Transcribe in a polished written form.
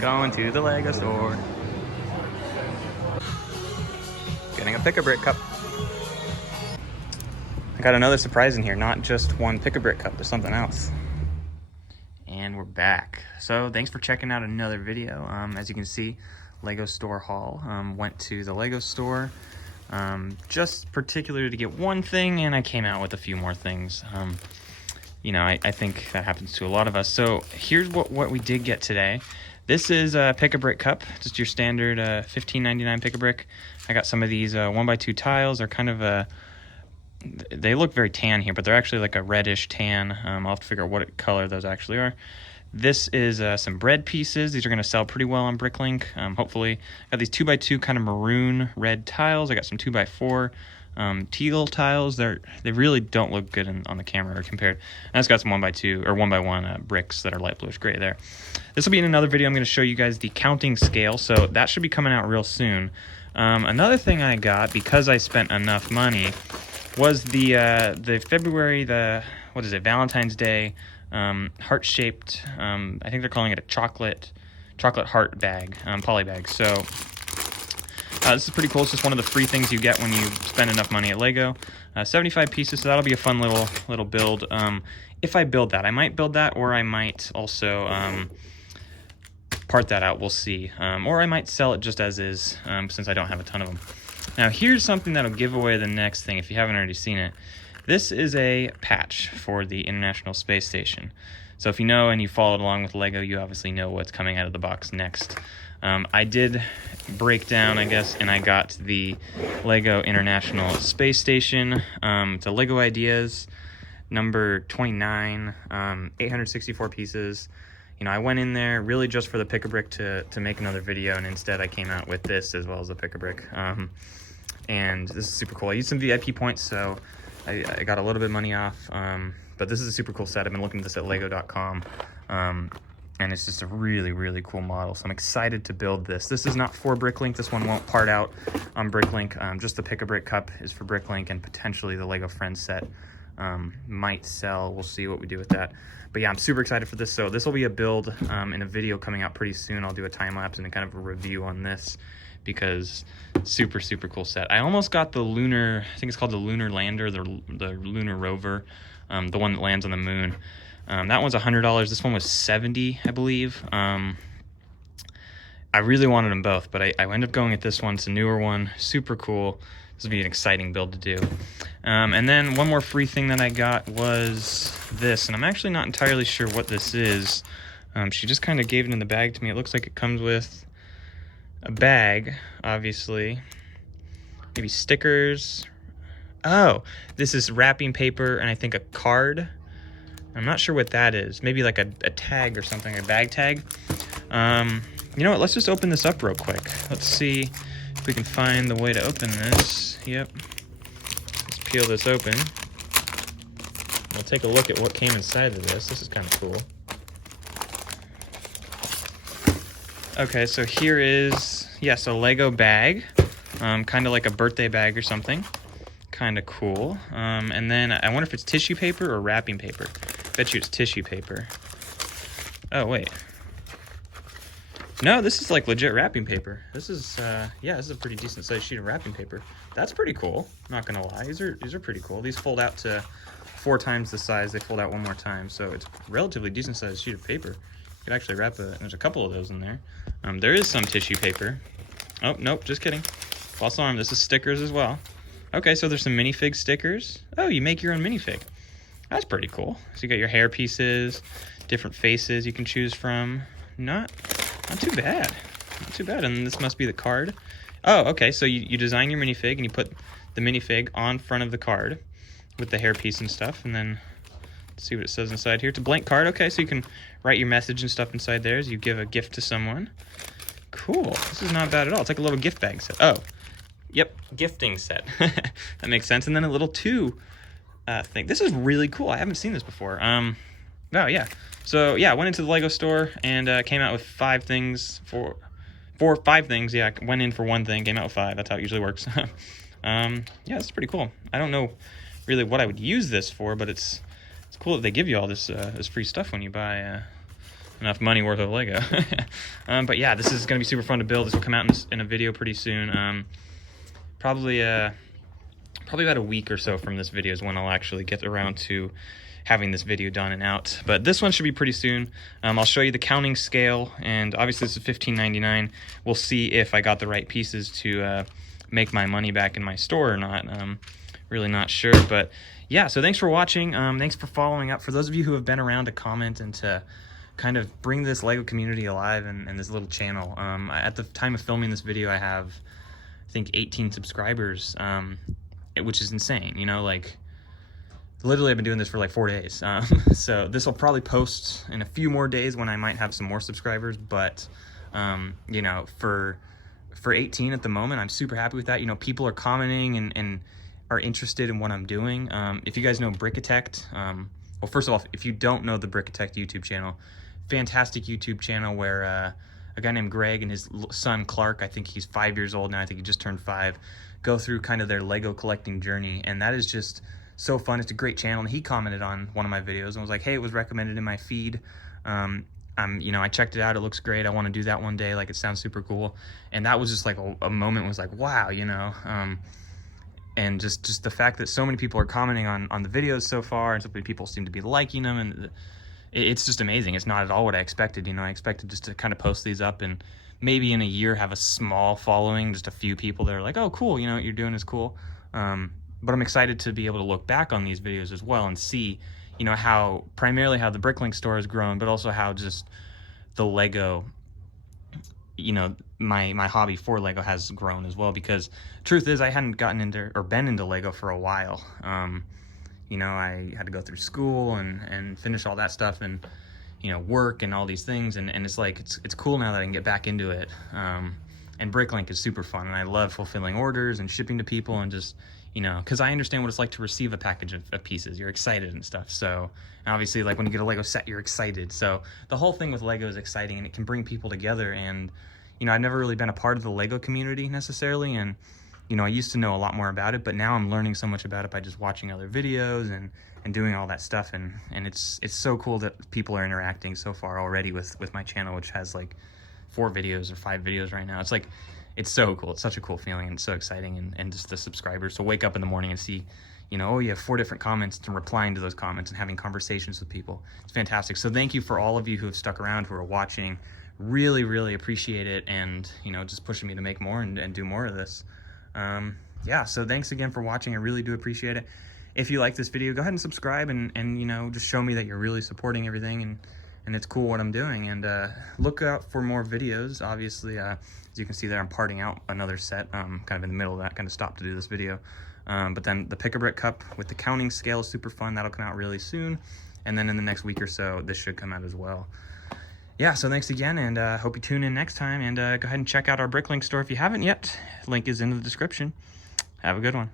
Going to the Lego store. Getting a Pick-a-Brick cup. I got another surprise in here, not just one Pick-a-Brick cup, there's something else. And we're back. So thanks for checking out another video. As you can see, Lego store haul. Went to the Lego store just particularly to get one thing, and I came out with a few more things. You know, I think that happens to a lot of us. So here's what we did get today. This is a Pick-a-Brick cup, just your standard $15.99 Pick-a-Brick. I got some of these 1x2 tiles. They're kind of they look very tan here, but they're actually like a reddish tan. I'll have to figure out what color those actually are. This is some bread pieces. These are going to sell pretty well on BrickLink, hopefully. I got these 2x2 kind of maroon red tiles. I got some 2x4 teal tiles. They really don't look good on the camera compared. And it's got some 1x2 or 1x1 bricks that are light bluish gray there. This will be in another video. I'm going to show you guys the counting scale, so that should be coming out real soon. Another thing I got, because I spent enough money, was the February, what is it, Valentine's Day heart-shaped, I think they're calling it a chocolate heart bag, poly bag. So this is pretty cool. It's just one of the free things you get when you spend enough money at Lego. 75 pieces, so that'll be a fun little build. If I build that, I might build that, or I might also part that out. We'll see. Or I might sell it just as is, since I don't have a ton of them. Now here's something that'll give away the next thing if you haven't already seen it. This is a patch for the International Space Station. So if you know and you followed along with Lego, you obviously know what's coming out of the box next. I did break down, I guess, and I got the Lego International Space Station. It's a Lego Ideas number 29, 864 pieces. You know, I went in there really just for the Pick-a-Brick to make another video, and instead I came out with this as well as the Pick-a-Brick. And this is super cool. I used some VIP points, so I got a little bit of money off. But this is a super cool set. I've been looking at this at lego.com. And it's just a really, really cool model. So I'm excited to build this. This is not for BrickLink. This one won't part out on BrickLink. Just the Pick-a-Brick cup is for BrickLink, and potentially the Lego Friends set might sell. We'll see what we do with that. But yeah, I'm super excited for this. So this will be a build in a video coming out pretty soon. I'll do a time lapse and a kind of a review on this, because super, super cool set. I almost got the lunar, I think it's called the lunar lander, the lunar rover, the one that lands on the moon. That one's $100. This one was $70, I believe. I really wanted them both, but I ended up going with this one. It's a newer one, super cool. This will be an exciting build to do. And then one more free thing that I got was this, and I'm actually not entirely sure what this is. She just kind of gave it in the bag to me. It looks like it comes with a bag, obviously. Maybe stickers. Oh, this is wrapping paper and I think a card. I'm not sure what that is. Maybe like a tag or something, a bag tag. You know what, let's just open this up real quick. Let's see if we can find the way to open this. Yep. Let's peel this open. We'll take a look at what came inside of this. This is kind of cool. Okay, so here is, yes, a Lego bag. Kind of like a birthday bag or something. Kind of cool. And then I wonder if it's tissue paper or wrapping paper. Bet you it's tissue paper. Oh, wait. No, this is like legit wrapping paper. This is, yeah, this is a pretty decent sized sheet of wrapping paper. That's pretty cool, not gonna lie. These are pretty cool. These fold out to 4 times the size. They fold out one more time, so it's a relatively decent sized sheet of paper. You could actually wrap there's a couple of those in there. There is some tissue paper. Oh, nope, just kidding. False alarm, this is stickers as well. Okay, so there's some minifig stickers. Oh, you make your own minifig. That's pretty cool. So you got your hair pieces, different faces you can choose from. Not too bad. Not too bad. And this must be the card. Oh, okay, so you design your minifig and you put the minifig on front of the card with the hair piece and stuff, and then let's see what it says inside here. It's a blank card. Okay, so you can write your message and stuff inside there as you give a gift to someone. Cool. This is not bad at all. It's like a little gift bag set. Oh, yep, gifting set. That makes sense. And then a little thing. This is really cool. I haven't seen this before. Oh, yeah. So, yeah, I went into the Lego store and came out with 5 things. 5 things. Yeah, I went in for 1 thing, came out with 5. That's how it usually works. Yeah, it's pretty cool. I don't know really what I would use this for, but it's cool that they give you all this this free stuff when you buy enough money worth of Lego. But yeah, this is gonna be super fun to build. This will come out in a video pretty soon. Probably about a week or so from this video is when I'll actually get around to having this video done and out. But this one should be pretty soon. I'll show you the counting scale, and obviously this is $15.99. We'll see if I got the right pieces to make my money back in my store or not. Really not sure, but yeah, so thanks for watching. Thanks for following up. For those of you who have been around to comment and to kind of bring this Lego community alive and this little channel. At the time of filming this video, I have, I think, 18 subscribers, which is insane, you know, like, literally I've been doing this for like 4 days. So this will probably post in a few more days when I might have some more subscribers, but you know, for 18 at the moment, I'm super happy with that. You know, people are commenting and are interested in what I'm doing. If you guys know Brickitect, well, first of all, if you don't know the Brickitect YouTube channel, fantastic YouTube channel where a guy named Greg and his son Clark, I think he's 5 years old now, I think he just turned 5, go through kind of their Lego collecting journey, and that is just so fun. It's a great channel, and he commented on one of my videos and was like, hey, it was recommended in my feed. You know, I checked it out, it looks great, I want to do that one day, like, it sounds super cool. And that was just like a moment, was like, wow, you know. And just the fact that so many people are commenting on the videos so far, and so many people seem to be liking them, and it's just amazing. It's not at all what I expected. You know, I expected just to kind of post these up and maybe in a year have a small following, just a few people that are like, oh, cool, you know, what you're doing is cool. But I'm excited to be able to look back on these videos as well and see, you know, primarily how the BrickLink store has grown, but also how just the Lego, you know, my hobby for Lego has grown as well. Because truth is, I hadn't gotten into or been into Lego for a while. You know, I had to go through school and finish all that stuff, and, you know, work and all these things, and it's like, it's cool now that I can get back into it. And BrickLink is super fun, and I love fulfilling orders and shipping to people, and just, you know, because I understand what it's like to receive a package of pieces. You're excited and stuff. So, and obviously, like, when you get a Lego set, you're excited. So the whole thing with Lego is exciting, and it can bring people together. And, you know, I've never really been a part of the Lego community necessarily, and, you know, I used to know a lot more about it, but now I'm learning so much about it by just watching other videos and doing all that stuff. And it's so cool that people are interacting so far already with my channel, which has like 4 videos or 5 videos right now. It's like, it's so cool. It's such a cool feeling and so exciting. And just the subscribers to wake up in the morning and see, you know, oh, you have 4 different comments, and replying to those comments and having conversations with people. It's fantastic. So thank you for all of you who have stuck around, who are watching. Really, really appreciate it. And, you know, just pushing me to make more and do more of this. Yeah, so thanks again for watching. I really do appreciate it. If you like this video, go ahead and subscribe and you know, just show me that you're really supporting everything and it's cool what I'm doing. And look out for more videos. Obviously, as you can see there, I'm parting out another set, kind of in the middle of that, kind of stopped to do this video. But then the Pick-a-Brick Cup with the counting scale is super fun. That'll come out really soon. And then in the next week or so, this should come out as well. Yeah, so thanks again, and hope you tune in next time. And go ahead and check out our BrickLink store if you haven't yet. Link is in the description. Have a good one.